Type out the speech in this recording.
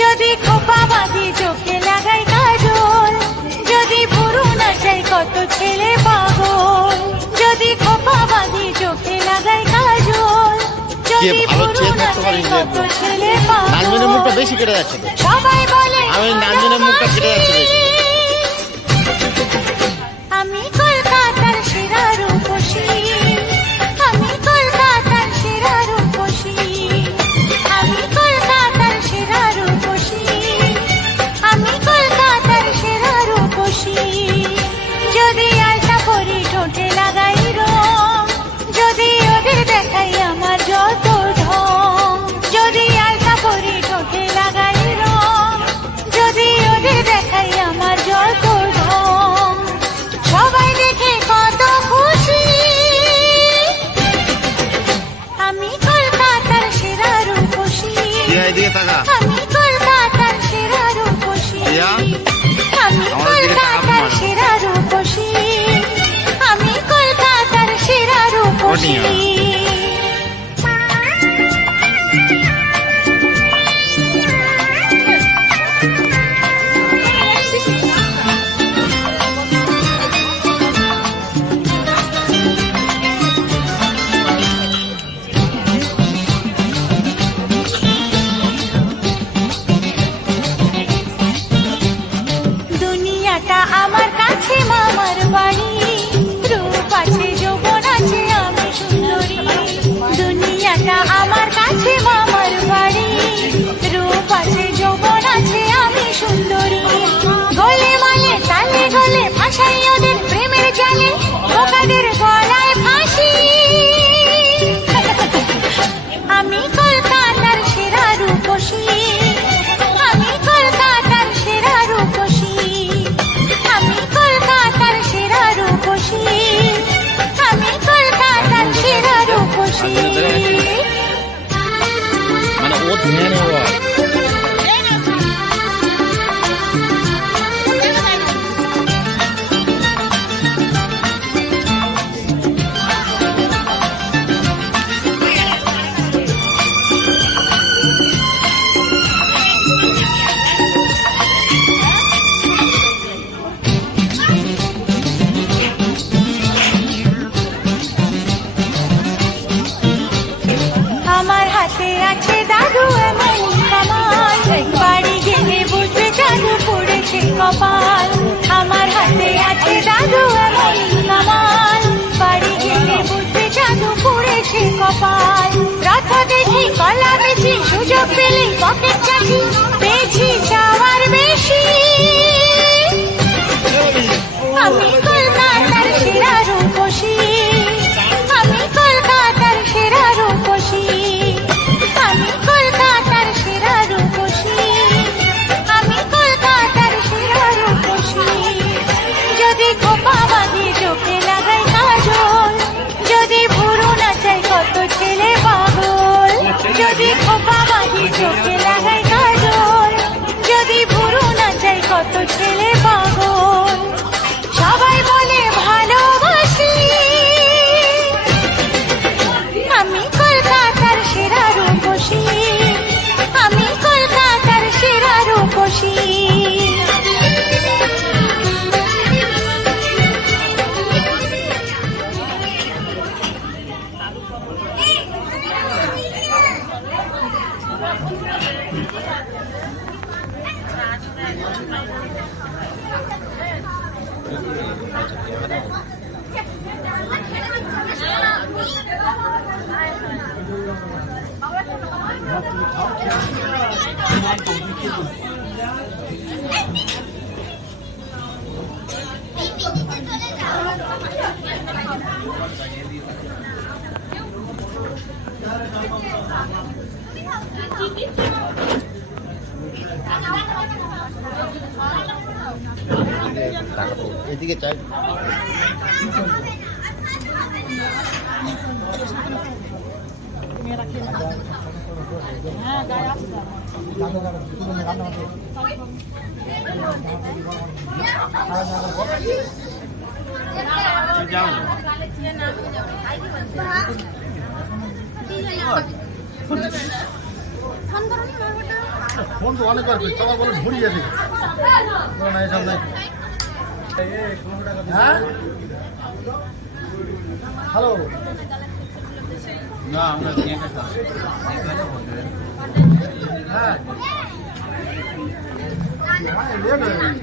যদি খোপা বাঁধি চোখে লাগাই কাজল, যদি ভুরু নাচাই কত ছেলে পাগল। যদি খোপা বাঁধি চোখে লাগাই কাজল, যদি ভুরু নাচাই কত ছেলে পাগল। নাঞ্জনের মুখটা বেশি কেটে যাচ্ছে তো, সবাই বলে আমি নাঞ্জনের মুখটা কেটে যাচ্ছে। আমি কলকাতার সেরা রূপসী, আমি কলকাতার সেরা রূপসী, আমি কলকাতার সেরা রূপসী, আমি কলকাতার সেরা রূপসী। যদি আলতা পরি ঠোঁটে লাগাই রং, যদি ওদের দেখাই আমার যত ঢং, যদি আলতা পরি ঠোঁটে লাগাই রং, যদি ওদের দেখাই আমার যত ঢং, সবাই দেখে কত খুশি। আমি কলকাতার সেরা রূপসী, আমি কলকাতার সেরা রূপসী, আমি কলকাতার সেরা রূপসী, আমি কলকাতার সেরা রূপসী। দুনিয়াটা আমার কাছে মামার বাড়ি, রূপ আছে যৌবন আছে আমি সুন্দরী। দুনিয়াটা আমার কাছে মামার বাড়ি, রূপ আছে যৌবন আছে আমি সুন্দরী। গলে মালে তালে গলে ভাসাই ওদের প্রেমের জালে, বোকাদের গলায় ফাঁসি। আমি কলকাতার সেরা রূপসী, আমি কলকাতার সেরা রূপসী, আমি কলকাতার সেরা রূপসী, আমি কলকাতার সেরা রূপসী। মানে ও দুনিয়া নেওয়া আমার হাতে আছে দাদু এমন কামাল, বাড়ি গেলে বুঝবে জাদু পড়েছে কপাল। আমার হাতে আছে দাদু এমন কামাল, বাড়ি গেলে বুঝবে জাদু পড়েছে কপাল। রথ দেখি কলা বেশি, সুযোগ পেলে পকেট চাচি, পেয়েছি চাওয়ার বেশি। আমি কলকাতার সেরা রূপসী, আমি কলকাতার সেরা রূপসী, আমি কলকাতার সেরা রূপসী, আমি কলকাতার সেরা রূপসী। যদি খোপা বাঁধি চোখে লাগাই কাজল, যদি ভুরু নাচাই কত ছেলে পাগল। যদি খোপা বাঁধি চোখে লাগাই কাজল, যদি ভুরু নাচাই কত ছেলে পাগল, সবাই বলে ভালোবাসি। আমি কলকাতার সেরা রূপসী, আমি কলকাতার সেরা রূপসী। এদিকে চাই ফোন তো অনেকবার করছি সবাই বলে ভুড়ি গেছে না এসব নাই হ্যাঁ হ্যালো না আমরা হ্যাঁ লেট হয়ে গেছে।